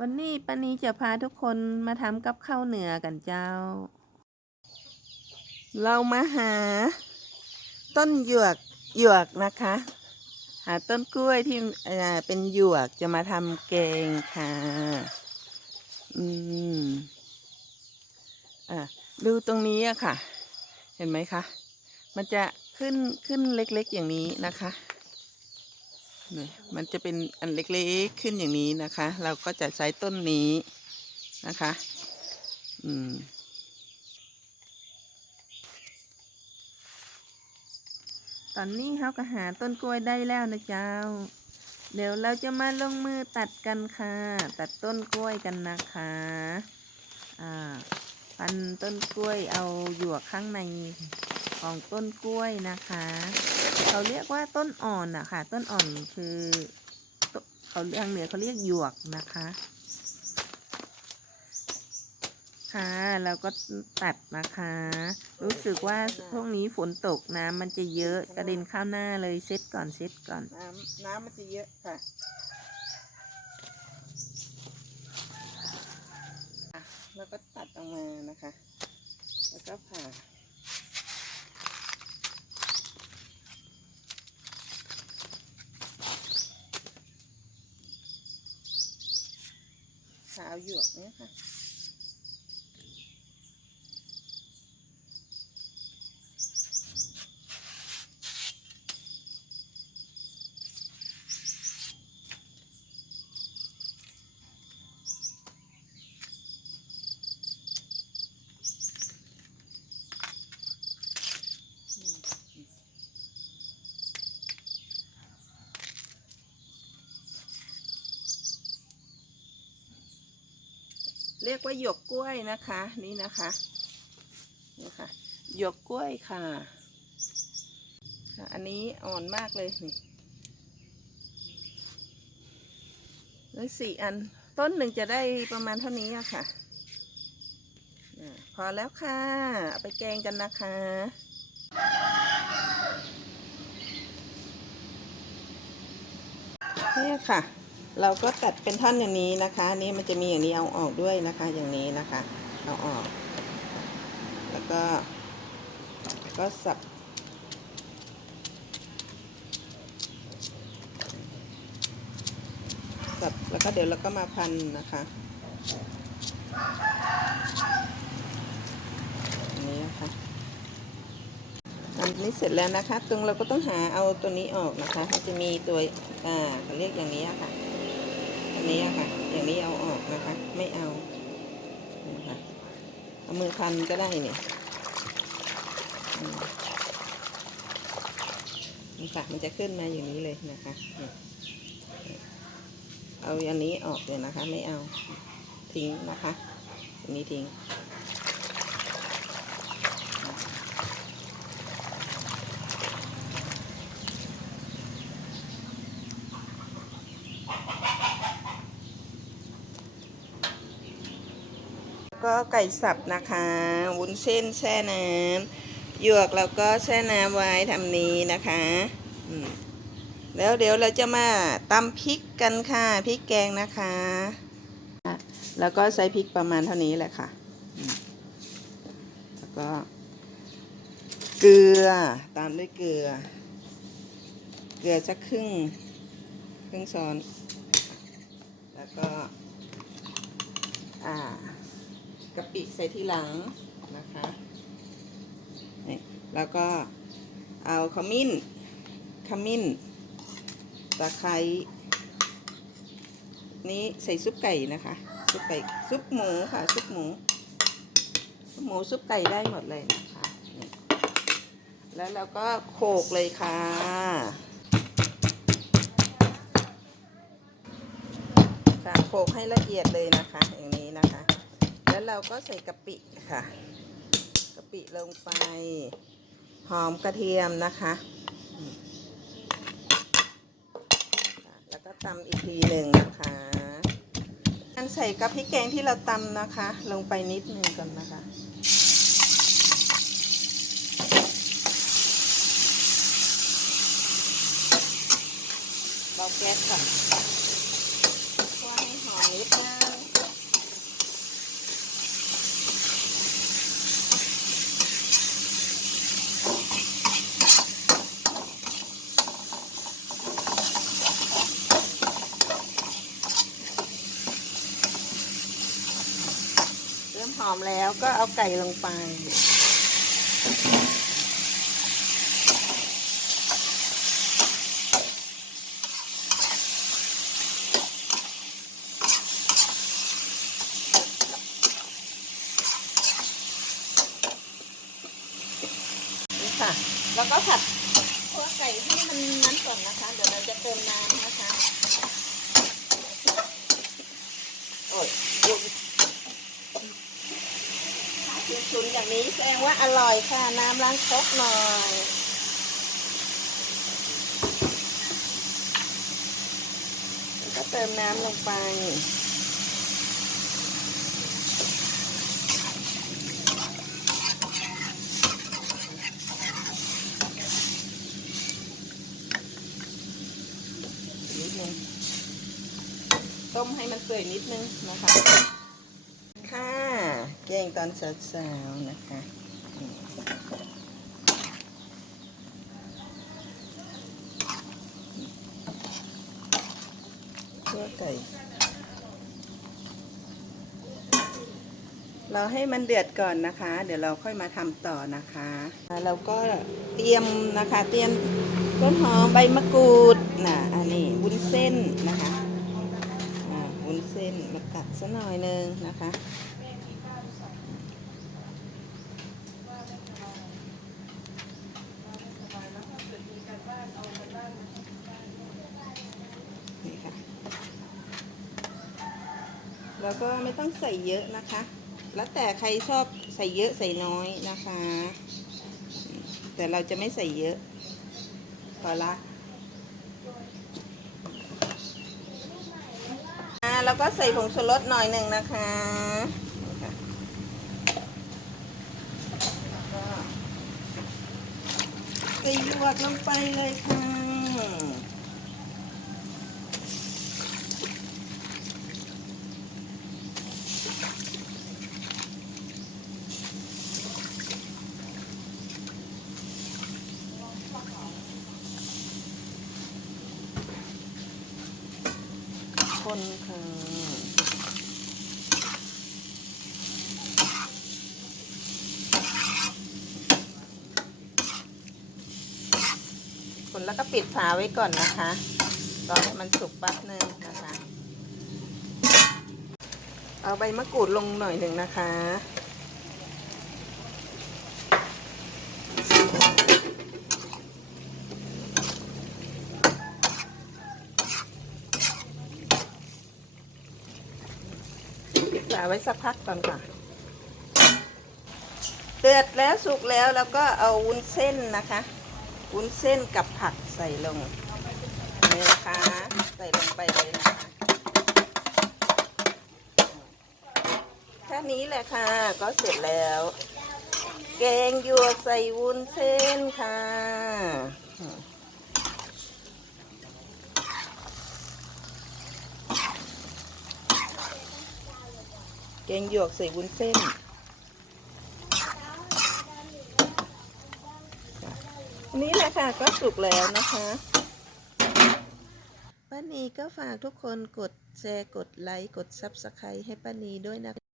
วันนี้ปานีจะพาทุกคนมาทำกับข้าวเหนือกันเจ้า เรามาหา ต้นหยวกหยวกนะคะ หาต้นกล้วยที่เป็นหยวกจะมาทำแกงค่ะ อืมอะดูตรงนี้อะค่ะ เห็นไหมคะ มันจะขึ้นขึ้นเล็กๆอย่างนี้นะคะ นี่มันจะเป็นอันเล็กๆขึ้นอย่างนี้นะคะ เราก็จะใช้ต้นนี้นะคะ อืม ตอนนี้เขาก็หาต้นกล้วยได้แล้วนะเจ้า เดี๋ยวเราจะมาลงมือตัดกันค่ะ ตัดต้นกล้วยกันนะคะ อ่าพันต้นกล้วยเอาหยวกข้างใน ของต้นกล้วยนะคะ เขาเรียกว่าต้นอ่อนนะคะต้นอ่อนคือเขาทางเหนือเขาเรียกหยวกนะคะ ค่ะแล้วก็ตัดนะคะ รู้สึกว่าช่วงนี้ฝนตกน้ำมันจะเยอะกระเด็นข้าวหน้าเลยเซ็ตก่อนเซ็ตก่อน น้ำน้ำมันจะเยอะค่ะแล้วก็ตัดออกมานะคะ แล้วก็ผ่า ขาเอาหยวกเนี่ยค่ะ เรียกว่าหยกกล้วยนะคะ นี่นะคะนี่ค่ะหยกกล้วยค่ะค่ะ อันนี้อ่อนมากเลยนี่แล้วสี่อันต้นหนึ่งจะได้ประมาณเท่านี้ค่ะพอแล้วค่ะ ไปแกงกันนะคะเนี่ยค่ะ เราก็ตัดเป็นท่อนอย่างนี้นะคะอันนี่มันจะมีอย่างนี้เอาออกด้วยนะคะ อย่างนี้นะคะ เอาออก แล้วก็ก็สับสับแล้วก็เดี๋ยวเราก็มาพันนะคะอันนี้นะคะอันนี้เสร็จแล้วนะคะ ตรงเราก็ต้องหาเอาตัวนี้ออกนะคะ มันจะมีตัวอ่าเขาเรียกอย่างนี้อะค่ะ นนี้ค่ะ อย่างนี้เอาออกนะคะ ไม่เอานะคะเอามือพันก็ได้เนี่ยอืมนี่ค่ะมันจะขึ้นมาอย่างนี้เลยนะคะ เอาอันนี้ออกเลยนะคะ ไม่เอา ทิ้งนะคะอันนี้ทิ้ง ก็ไก่สับนะคะวุ้นเส้นแช่น้ำหยวกเราก็แช่น้ำไว้ทำนี้นะคะแล้วเดี๋ยวเราจะมาตำพริกกันค่ะพริกแกงนะคะ แล้วก็ใส่พริกประมาณเท่านี้แหละค่ะ แล้วก็เกลือตามด้วยเกลือ เกลือสักครึ่งครึ่งช้อน แล้วก็ อ่า กะปิใส่ทีหลังนะคะนี่แล้วก็เอาขมิ้น ขมิ้น ตะไคร้ นี้ใส่ซุปไก่นะคะ ซุปไก่ ซุปหมูค่ะ ซุปหมู ซุปหมูซุปไก่ได้หมดเลยนะคะนี่แล้วเราก็โขลกเลยค่ะค่ะโขลกให้ละเอียดเลยนะคะอย่าง เราก็ใส่กะปิค่ะกะปิลงไป หอมกระเทียมนะคะ แล้วก็ตำอีกทีหนึ่งนะคะอันใส่กับพริกแกงที่เราตำนะคะ ลงไปนิดนึงก่อนนะคะเบาแก๊สก่อนเพื่อให้หอมนิดนึง ห อมแล้วก็เอาไก่ลงไป นี่ค่ะ แล้วก็ผัดคั่วไก่ให้มันนั้นก่อนนะคะ เดี๋ยวเราจะเติมน้ำนะคะ โอ้ยโอ้ยถ้าชุ นอย่างนี้แสดงว่าอร่อยค่ะ น้ำล้างครกหน่อยก็เติมน้ำลงไปต้มให้มันเปื่อยนิดนึงนะคะ ค่ะ แกงตอนสาวๆนะคะอืมคั่วไก่ เราให้มันเดือดก่อนนะคะ เดี๋ยวเราค่อยมาทำต่อนะคะ เราก็เตรียมนะคะ เตรียมต้นหอมใบมะกรูดนะอันนี้วุ้นเส้นนะคะวุ้นเส้นมากัดซะหน่อยนึงนะคะ แล้วก็ไม่ต้องใส่เยอะนะคะ แล้วแต่ใครชอบใส่เยอะใส่น้อยนะคะ แต่เราจะไม่ใส่เยอะพอละแล้วก็ใส่ผงชูรสหน่อยหนึ่งนะคะนี่ค่ะแล้วก็ใส่หยวกลงไปเลยค่ะ คนค่ะ คนแล้วก็ปิดฝาไว้ก่อนนะคะ รอให้มันสุกแป๊บนึงนะคะ เอาใบมะกรูดลงหน่อยหนึ่งนะคะ ปิดฝาไว้สักพักก่อนค่ะ เดือดแล้วสุกแล้วแล้วก็เอาวุ้นเส้นนะคะวุ้นเส้นกับผักใส่ลงนี่นะคะใส่ลงไปเลยนะคะแค่นี้แหละค่ะ ก็เสร็จแล้ว แกงหยวกใส่วุ้นเส้นค่ะ แกงหยวกใส่วุ้นเส้นนี่แหละค่ะก็สุกแล้วนะคะป้านีก็ฝากทุกคนกดแชร์กดไลค์กดซับสไครต์ให้ป้านีด้วยนะคะ